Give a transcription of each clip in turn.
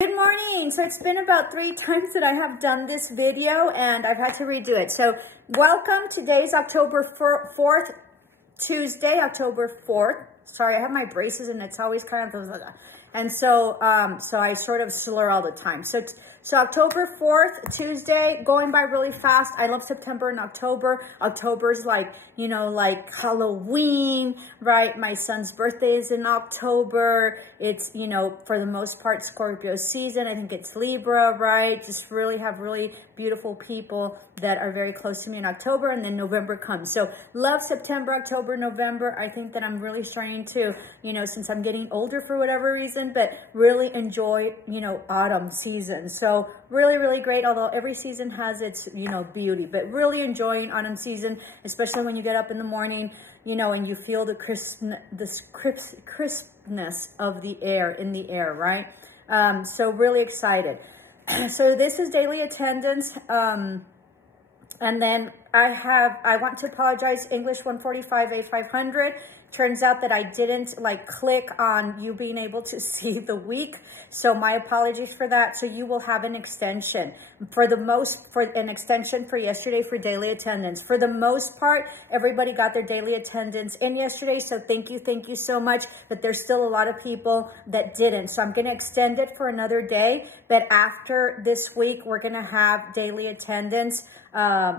Good morning. So it's been about 3 times that I have done this video and I've had to redo it. So welcome. Today's October 4th, Tuesday, October 4th. Sorry, I have my braces and it's always kind of those. And so I sort of slur all the time. So October 4th, Tuesday, going by really fast. I love September and October. October's like, you know, like Halloween, right? My son's birthday is in October. It's, you know, for the most part, Scorpio season. I think it's Libra, right? Just really have really beautiful people that are very close to me in October, and then November comes. So love September, October, November. I think that I'm really starting to, you know, since I'm getting older for whatever reason, but really enjoy, you know, autumn season. So really, really great. Although every season has its, you know, beauty, but really enjoying autumn season, especially when you get up in the morning, you know, and you feel the crispness of the air in the air, right? So really excited. So this is daily attendance. And then I want to apologize, English 145, A500. Turns out that I didn't like click on you being able to see the week. So my apologies for that. So you will have an extension for an extension for yesterday for daily attendance. For the most part, everybody got their daily attendance in yesterday. So thank you so much. But there's still a lot of people that didn't. So I'm going to extend it for another day. But after this week, we're going to have daily attendance,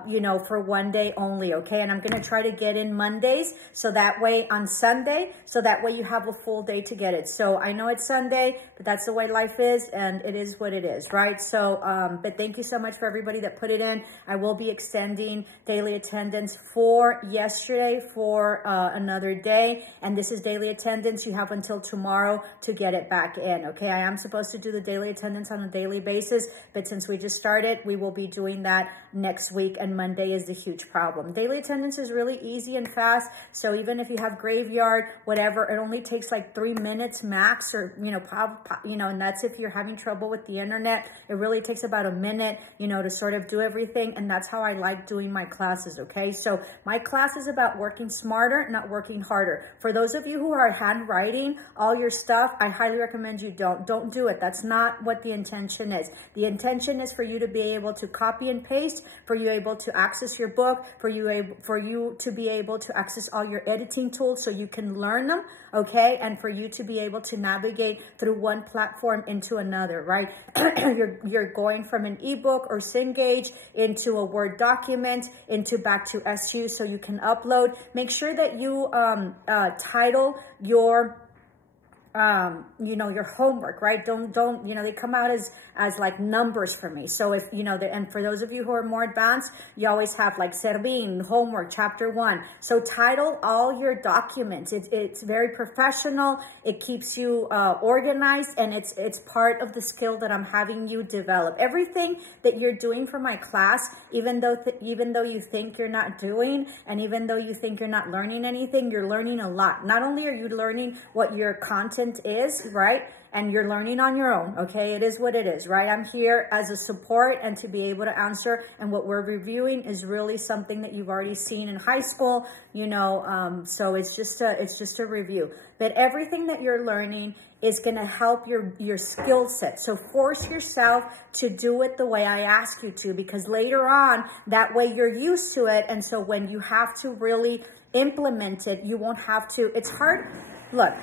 you know, for one day only, okay? And I'm going to try to get in Mondays, so that way on Sunday, so that way you have a full day to get it. So I know it's Sunday, but that's the way life is, and it is what it is, right? So, but thank you so much for everybody that put it in. I will be extending daily attendance for yesterday for another day, and this is daily attendance. You have until tomorrow to get it back in, okay? I am supposed to do the daily attendance on a daily basis, but since we just started, we will be doing that next week, and Monday is the huge problem. Daily attendance is really easy and fast, so even if you have graveyard, whatever, it only takes like 3 minutes max, or, you know, and that's if you're having trouble with the internet. It really takes about a minute, you know, to sort of do everything, and that's how I like doing my classes, okay? So my class is about working smarter, not working harder. For those of you who are handwriting all your stuff, I highly recommend you don't do it. That's not what the intention is. The intention is for you to be able to copy and paste, for you able to access your book, for you to be able to access all your editing tools so you can learn them, okay? And for you to be able to navigate through one platform into another, right? You're going from an ebook or Cengage into a Word document, into back to SU, so you can upload. Make sure that you title your you know, your homework, right? Don't, you know, they come out as like numbers for me. So if, you know, and for those of you who are more advanced, you always have like Servín, homework, chapter 1. So title all your documents. It's very professional. It keeps you organized, and it's part of the skill that I'm having you develop. Everything that you're doing for my class, even though you think you're not doing, and even though you think you're not learning anything, you're learning a lot. Not only are you learning what your content is, right? And you're learning on your own, okay? It is what it is, right? I'm here as a support and to be able to answer, and what we're reviewing is really something that you've already seen in high school, you know, so it's just a review. But everything that you're learning is going to help your skill set. So force yourself to do it the way I ask you to, because later on, that way you're used to it, and so when you have to really implement it, you won't have to. It's hard. Look,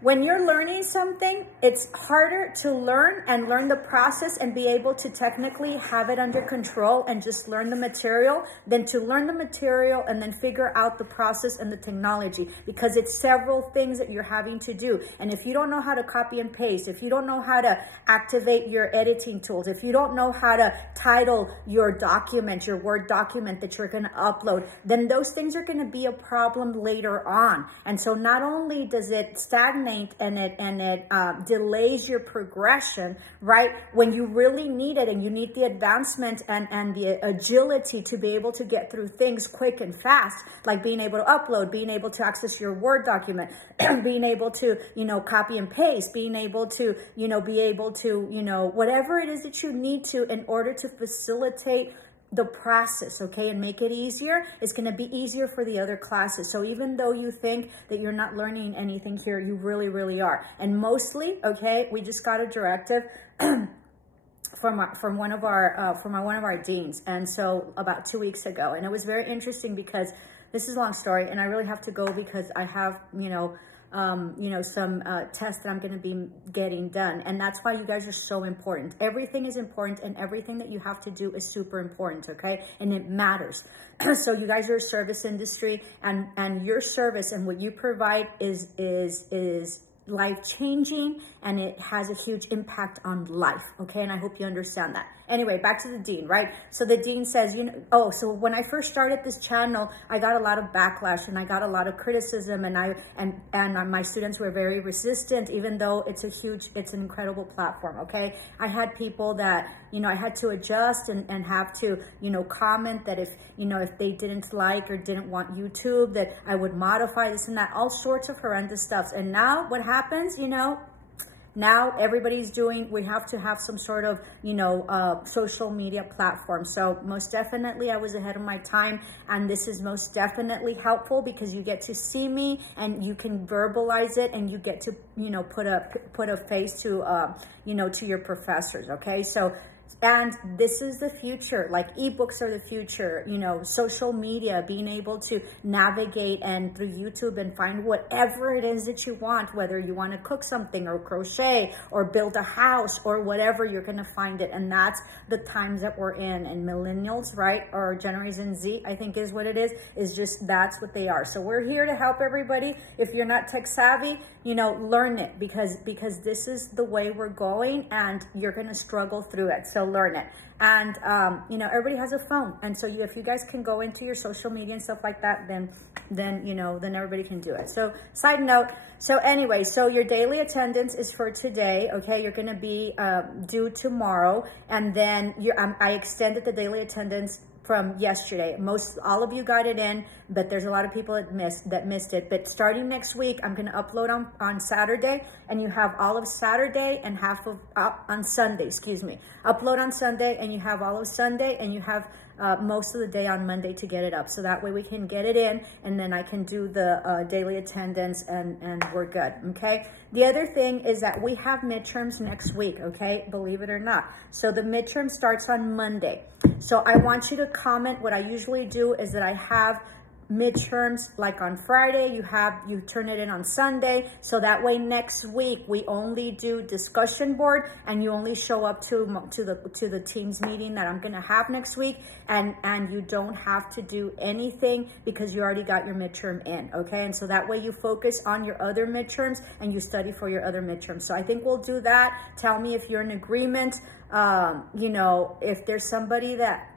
when you're learning something, it's harder to learn the process and be able to technically have it under control and just learn the material than to learn the material and then figure out the process and the technology, because it's several things that you're having to do. And if you don't know how to copy and paste, if you don't know how to activate your editing tools, if you don't know how to title your document, your Word document that you're going to upload, then those things are going to be a problem later on. And so not only does it stagnate and it delays your progression, right? When you really need it, and you need the advancement and the agility to be able to get through things quick and fast, like being able to upload, being able to access your Word document, being able to, you know, copy and paste, being able to, you know, whatever it is that you need to in order to facilitate the process, okay, and make it easier, it's going to be easier for the other classes. So even though you think that you're not learning anything here, you really, really are. And mostly, okay, we just got a directive from one of our deans, and so about 2 weeks ago, and it was very interesting because this is a long story, and I really have to go because I have some tests that I'm going to be getting done. And that's why you guys are so important. Everything is important, and everything that you have to do is super important, okay? And it matters. So you guys are a service industry, and your service and what you provide is life-changing, and it has a huge impact on life, okay? And I hope you understand that. Anyway, back to the dean, right? So the dean says, so when I first started this channel, I got a lot of backlash, and I got a lot of criticism, and my students were very resistant, even though it's an incredible platform, okay? I had people that, I had to adjust and have to, comment that if they didn't like or didn't want YouTube, that I would modify this and that, all sorts of horrendous stuff. And now what happens, now everybody's we have to have some sort of, social media platform. So most definitely I was ahead of my time, and this is most definitely helpful because you get to see me and you can verbalize it, and you get to, put a face to, to your professors. Okay. So, and this is the future, like ebooks are the future, social media, being able to navigate and through YouTube and find whatever it is that you want, whether you want to cook something or crochet or build a house or whatever, you're going to find it. And that's the times that we're in. And millennials, right, or Generation Z, I think is what it is just, that's what they are. So we're here to help everybody. If you're not tech savvy, learn it because this is the way we're going, and you're going to struggle through it. So learn it. And, everybody has a phone. And so if you guys can go into your social media and stuff like that, then everybody can do it. So side note. So anyway, so your daily attendance is for today. Okay. You're going to be, due tomorrow. And then I extended the daily attendance from yesterday. All of you got it in, but there's a lot of people that missed it. But starting next week, I'm going to upload on Saturday, and you have all of Saturday and half of on Sunday, excuse me. Upload on Sunday, and you have all of Sunday, and you have most of the day on Monday to get it up. So that way we can get it in, and then I can do the daily attendance, and we're good, okay? The other thing is that we have midterms next week, okay? Believe it or not. So the midterm starts on Monday. So I want you to comment. What I usually do is that I have midterms like on Friday, you turn it in on Sunday, so that way next week we only do discussion board, and you only show up to the teams meeting that I'm going to have next week, and you don't have to do anything because you already got your midterm in, okay? And so that way you focus on your other midterms and you study for your other midterms. So I think we'll do that. Tell me if you're in agreement. If there's somebody that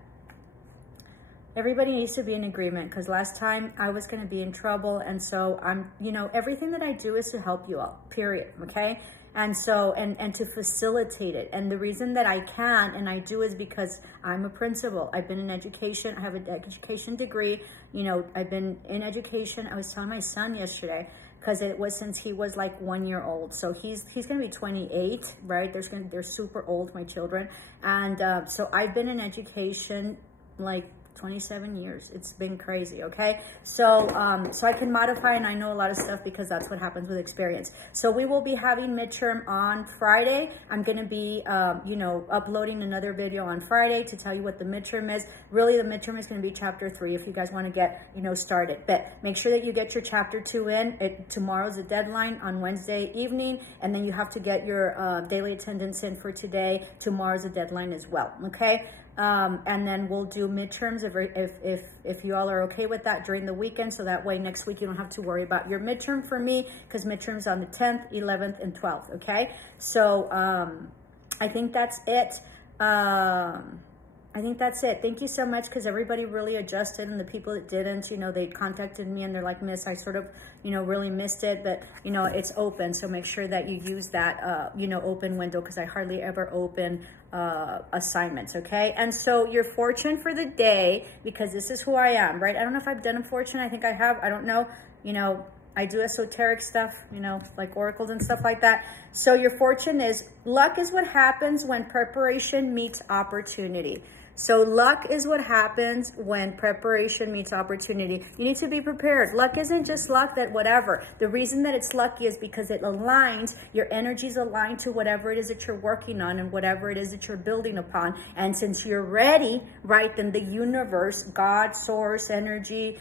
everybody needs to be in agreement, because last time I was going to be in trouble. And so I'm, everything that I do is to help you all, period. Okay. And so, and to facilitate it. And the reason that I can and I do is because I'm a principal. I've been in education. I have an education degree. I've been in education. I was telling my son yesterday, because it was since he was like 1 year old. So he's going to be 28, right? They're super old, my children. And so I've been in education like 27 years. It's been crazy. Okay. So, so I can modify, and I know a lot of stuff because that's what happens with experience. So we will be having midterm on Friday. I'm going to be, uploading another video on Friday to tell you what the midterm is. Really, the midterm is going to be chapter 3 if you guys want to get, started, but make sure that you get your chapter 2 in. Tomorrow's the deadline on Wednesday evening. And then you have to get your, daily attendance in for today. Tomorrow's the deadline as well. Okay. And then we'll do midterms if you all are okay with that during the weekend. So that way next week you don't have to worry about your midterm for me, because midterm's on the 10th, 11th, and 12th. Okay. So, I think that's it. I think that's it. Thank you so much, because everybody really adjusted, and the people that didn't, they contacted me and they're like, Miss, I sort of, really missed it, but, it's open. So make sure that you use that, open window, because I hardly ever open assignments, okay? And so your fortune for the day, because this is who I am, right? I don't know if I've done a fortune. I think I have. I don't know. I do esoteric stuff, like oracles and stuff like that. So your fortune is, luck is what happens when preparation meets opportunity. So luck is what happens when preparation meets opportunity. You need to be prepared. Luck isn't just luck that whatever. The reason that it's lucky is because it aligns, your energies align to whatever it is that you're working on and whatever it is that you're building upon. And since you're ready, right, then the universe, God, source, energy,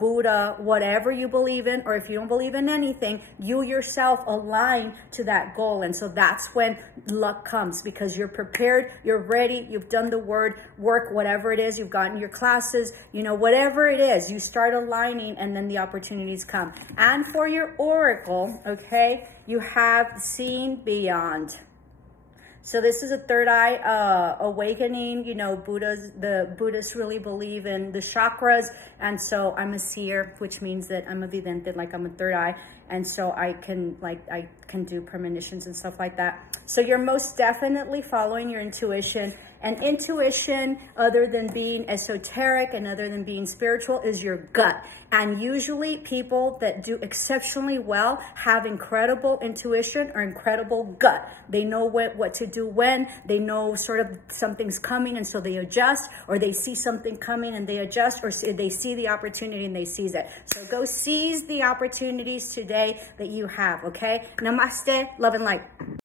Buddha, whatever you believe in, or if you don't believe in anything, you yourself align to that goal. And so that's when luck comes, because you're prepared, you're ready, you've done the work, whatever it is, you've gotten your classes, you know, whatever it is, you start aligning and then the opportunities come. And for your oracle, okay, you have seen beyond. So this is a third eye awakening. You know, the Buddhists really believe in the chakras. And so I'm a seer, which means that I'm a vidente, like I'm a third eye. And so I can do premonitions and stuff like that. So you're most definitely following your intuition. And intuition, other than being esoteric and other than being spiritual, is your gut. And usually people that do exceptionally well have incredible intuition or incredible gut. They know what to do when. They know sort of something's coming and so they adjust, or they see something coming and they adjust, or they see the opportunity and they seize it. So go seize the opportunities today that you have, okay? Namaste, love and light.